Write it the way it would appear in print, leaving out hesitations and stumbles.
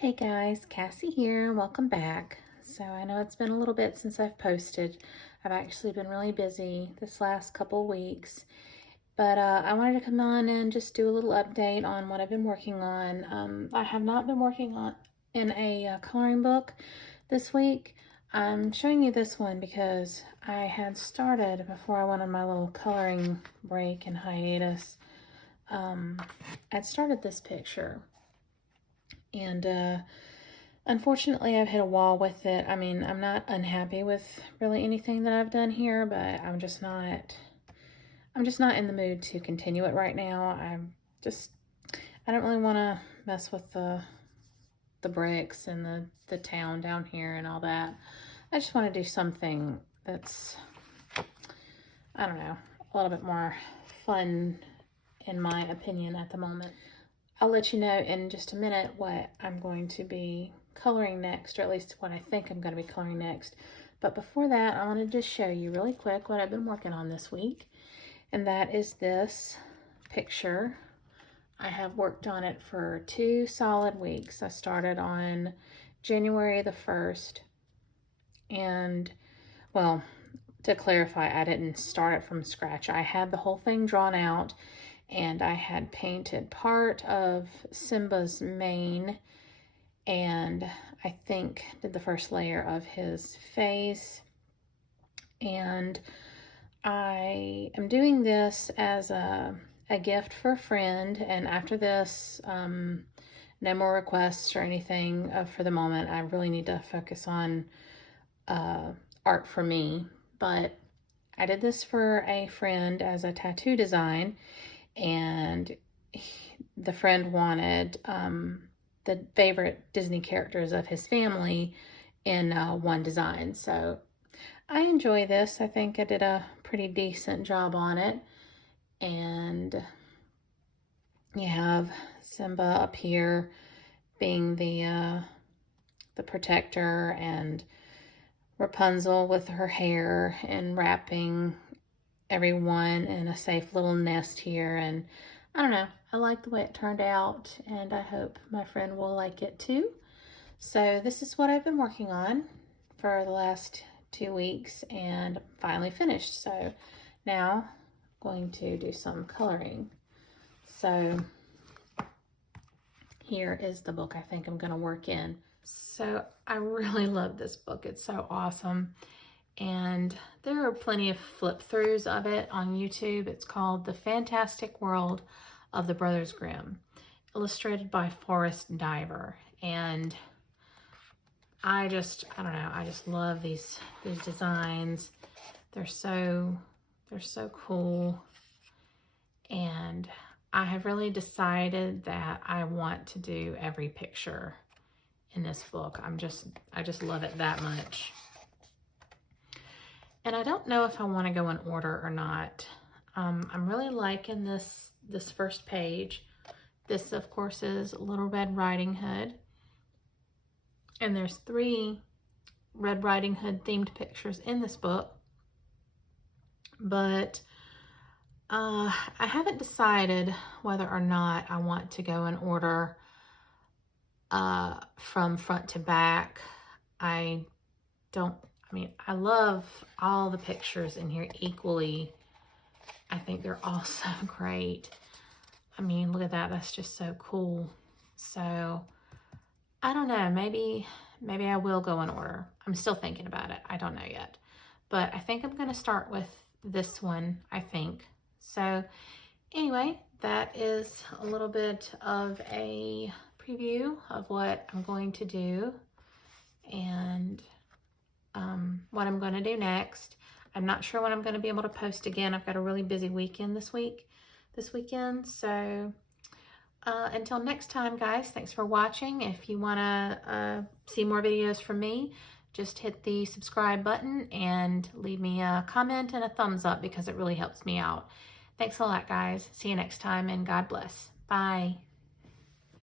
Hey guys, Cassie here. Welcome back. So I know it's been a little bit since I've posted. I've actually been really busy this last couple weeks, but I wanted to come on and just do a little update on what I've been working on. I have not been working on in a coloring book this week. I'm showing you this one because I had started before I went on my little coloring break and hiatus. I'd started this picture. And unfortunately, I've hit a wall with it. I mean, I'm not unhappy with really anything that I've done here, but I'm just not in the mood to continue it right now. I don't really want to mess with the bricks and the town down here and all that. I just want to do something that's, I don't know, a little bit more fun in my opinion at the moment. I'll let you know in just a minute what I'm going to be coloring next, or at least what I think I'm going to be coloring next. But before that, I wanted to show you really quick what I've been working on this week. And that is this picture. I have worked on it for 2 solid weeks. I started on January the 1st. And, well, to clarify, I didn't start it from scratch. I had the whole thing drawn out, and I had painted part of Simba's mane, and I think did the first layer of his face. And I am doing this as a gift for a friend, and after this, no more requests or anything for the moment. I really need to focus on art for me, but I did this for a friend as a tattoo design, and the friend wanted the favorite Disney characters of his family in one design. So I enjoy this. I think I did a pretty decent job on it. And you have Simba up here being the protector, and Rapunzel with her hair and wrapping everyone in a safe little nest here. And I don't know, I like the way it turned out, and I hope my friend will like it too. So this is what I've been working on for the last 2 weeks and finally finished. So now I'm going to do some coloring. So here is the book I think I'm going to work in. So I really love this book. It's so awesome. And there are plenty of flip throughs of it on YouTube. It's called The Fantastic World of the Brothers Grimm, illustrated by Forrest Diver. And I don't know, I just love these designs. They're so cool. And I have really decided that I want to do every picture in this book. I just love it that much. And I don't know if I want to go in order or not. I'm really liking this first page. This, of course, is Little Red Riding Hood. And there's 3 Red Riding Hood themed pictures in this book. But I haven't decided whether or not I want to go in order from front to back. I love all the pictures in here equally. I think they're all so great. I mean, look at that. That's just so cool. So, I don't know. Maybe I will go in order. I'm still thinking about it. I don't know yet. But I think I'm going to start with this one, I think. So, anyway, that is a little bit of a preview of what I'm going to do and what I'm going to do next. I'm not sure when I'm going to be able to post again. I've got a really busy weekend this weekend. So until next time, guys, thanks for watching. If you want to see more videos from me, just hit the subscribe button and leave me a comment and a thumbs up because it really helps me out. Thanks a lot, guys. See you next time, and God bless. Bye.